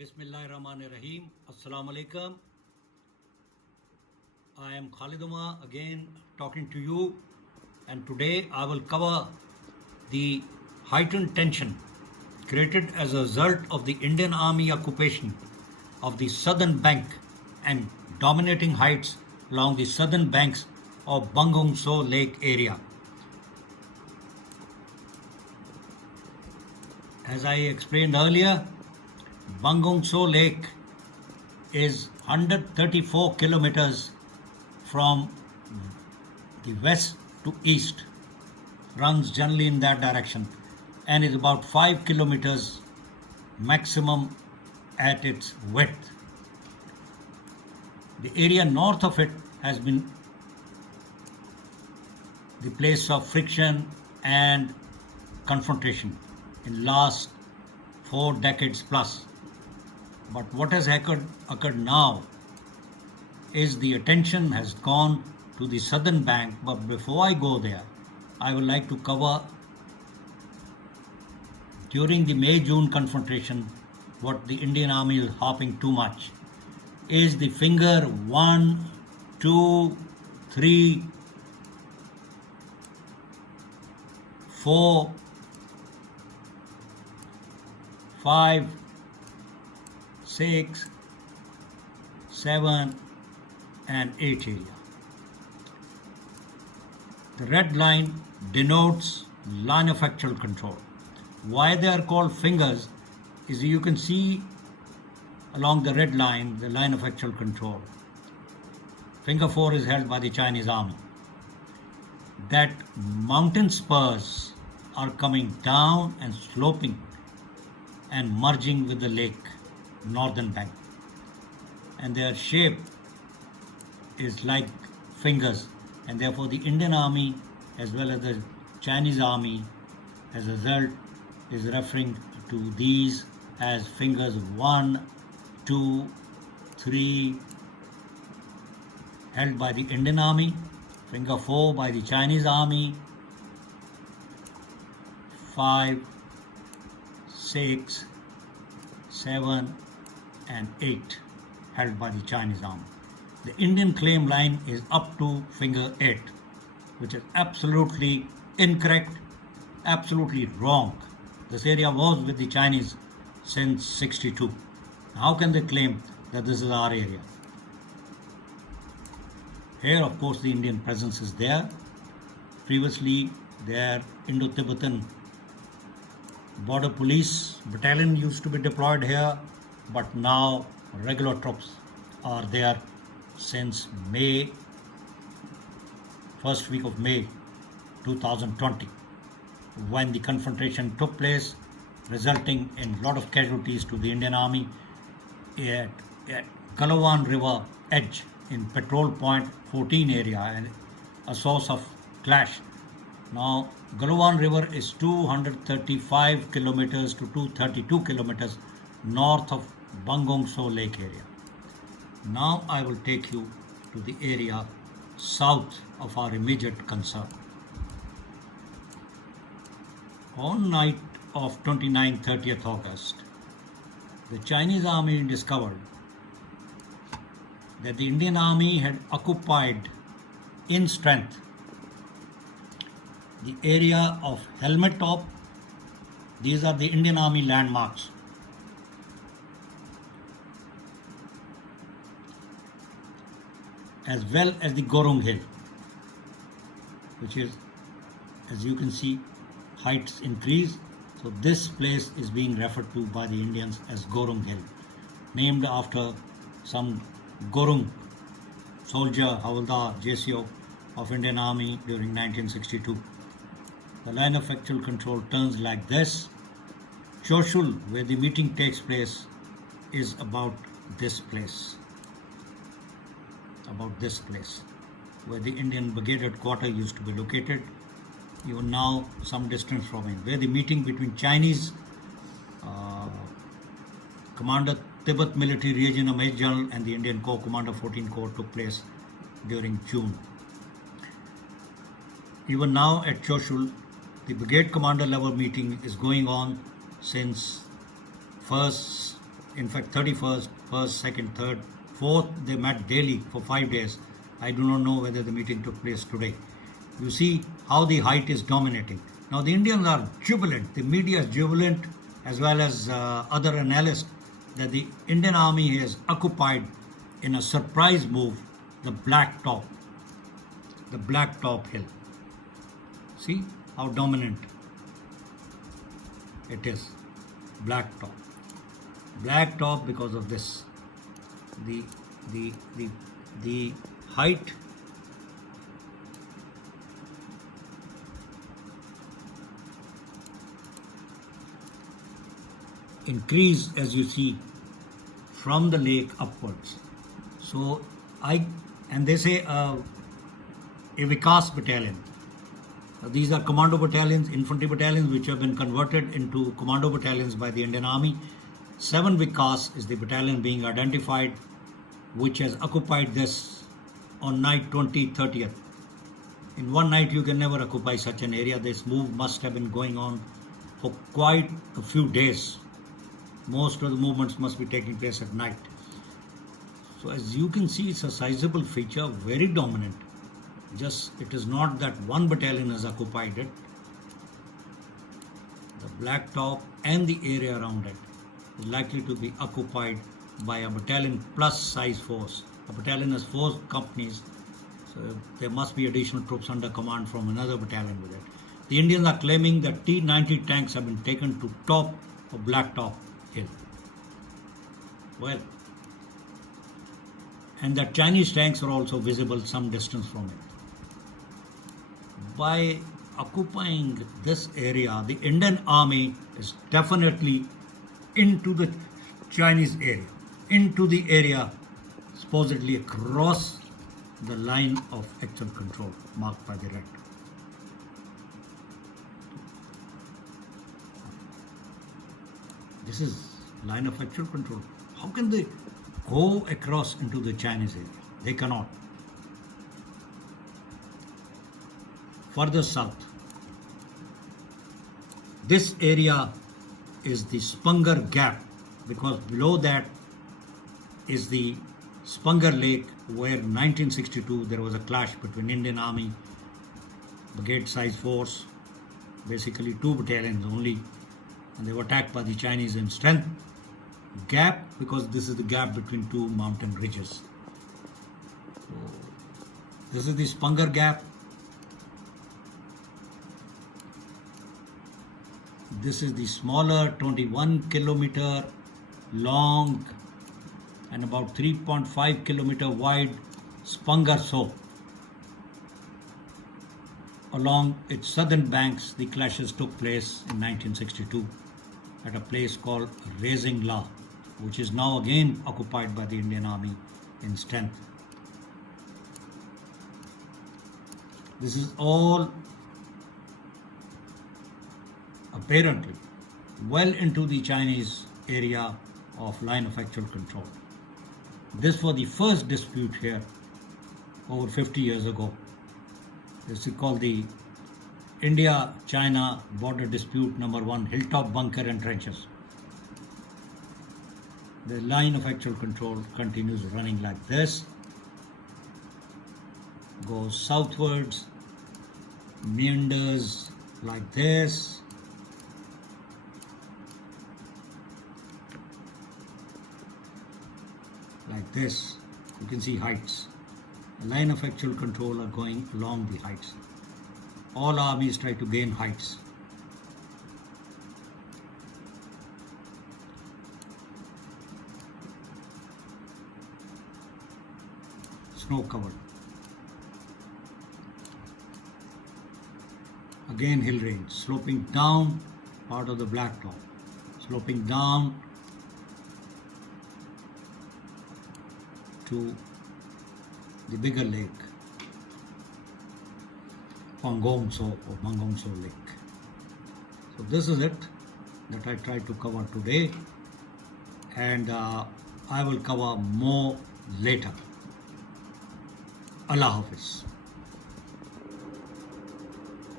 Bismillahirrahmanirrahim. Assalamu alaikum. I am Khalid Umar again talking to you, and today I will cover the heightened tension created as a result of the Indian Army occupation of the southern bank and dominating heights along the southern banks of Bangong Lake area. As I explained earlier, Bangong Lake is 134 kilometers from the west to east, runs generally in that direction, and is about 5 kilometers maximum at its width. The area north of it has been the place of friction and confrontation in last 4 decades plus. But what has occurred now is the attention has gone to the southern bank. But before I go there, I would like to cover during the May-June confrontation what the Indian Army is hopping too much is the finger 1, 2, 3, 4, 5, 6, 7 and 8 area. The red line denotes line of actual control. Why they are called fingers is you can see along the red line, the line of actual control. Finger 4 is held by the Chinese Army. That mountain spurs are coming down and sloping and merging with the lake, northern bank. And their shape is like fingers, and therefore the Indian Army as well as the Chinese Army as a result is referring to these as fingers 1, 2, 3 held by the Indian Army, finger 4 by the Chinese Army, 5, 6, 7 and 8 held by the Chinese Army. The Indian claim line is up to finger 8, which is absolutely incorrect, absolutely wrong. This area was with the Chinese since 62. How can they claim that this is our area? Here, of course, the Indian presence is there. Previously, their Indo-Tibetan border police battalion used to be deployed here, but now regular troops are there since May, first week of May 2020, when the confrontation took place, resulting in a lot of casualties to the Indian Army at Galowan River edge in Patrol Point 14 area, and a source of clash. Now, Galowan River is 235 kilometers to 232 kilometers north of Bangong Lake area. Now I will take you to the area south of our immediate concern. On night of 29-30th August, the Chinese Army discovered that the Indian Army had occupied in strength the area of Helmet Top. These are the Indian Army landmarks. As well as the Gorung Hill, which is, as you can see, heights increase. So this place is being referred to by the Indians as Gorung Hill, named after some Gorung soldier, Havaldar, JCO of Indian Army during 1962. The line of actual control turns like this. Choshul, where the meeting takes place, is about this place, where the Indian Brigade Headquarters used to be located, even now some distance from it, where the meeting between Chinese Commander Tibet Military Region Major General and the Indian Corps Commander 14 Corps took place during June. Even now at Choshul, the brigade commander level meeting is going on since 1st In fact, 31st, 1st, 2nd, 3rd, 4th, they met daily for 5 days. I do not know whether the meeting took place today. You see how the height is dominating. Now the Indians are jubilant, the media is jubilant, as well as other analysts, that the Indian Army has occupied in a surprise move the Black Top Hill. See how dominant it is. Black Top because of this. The height increase, as you see, from the lake upwards. So they say a Vikas battalion. These are commando battalions, infantry battalions, which have been converted into commando battalions by the Indian Army. 7 Vikas is the battalion being identified, which has occupied this on night 20/30th. In one night you can never occupy such an area. This move must have been going on for quite a few days. Most of the movements must be taking place at night. So as you can see, it's a sizable feature, very dominant. It is not that one battalion has occupied it. The Black Top and the area around it is likely to be occupied by a battalion plus size force. A battalion has 4 companies, so there must be additional troops under command from another battalion with it. The Indians are claiming that T-90 tanks have been taken to top of Black Top Hill. Well, and that Chinese tanks are also visible some distance from it. By occupying this area, the Indian Army is definitely into the Chinese area, into the area supposedly across the line of actual control marked by the red. This is line of actual control. How can they go across into the Chinese area? They cannot. Further south, this area is the Spunger Gap, because below that is the Spunger Lake, where in 1962 there was a clash between Indian Army, brigade size force, basically 2 battalions only, and they were attacked by the Chinese in strength. Gap, because this is the gap between 2 mountain ridges. So this is the Spunger Gap. This is the smaller 21 kilometer long and about 3.5 kilometer wide Spunger Soap. Along its southern banks, the clashes took place in 1962 at a place called Raising La, which is now again occupied by the Indian Army in strength. This is all apparently well into the Chinese area of line of actual control. This was the first dispute here over 50 years ago. This is called the India-China border dispute number 1, Hilltop Bunker and Trenches. The line of actual control continues running like this, goes southwards, meanders like this, you can see heights. The line of actual control are going along the heights. All armies try to gain heights. Snow covered. Again hill range, sloping down part of the Black Top, sloping down to the bigger lake, Bangong Lake. So this is it that I tried to cover today, and I will cover more later. Allah Hafiz.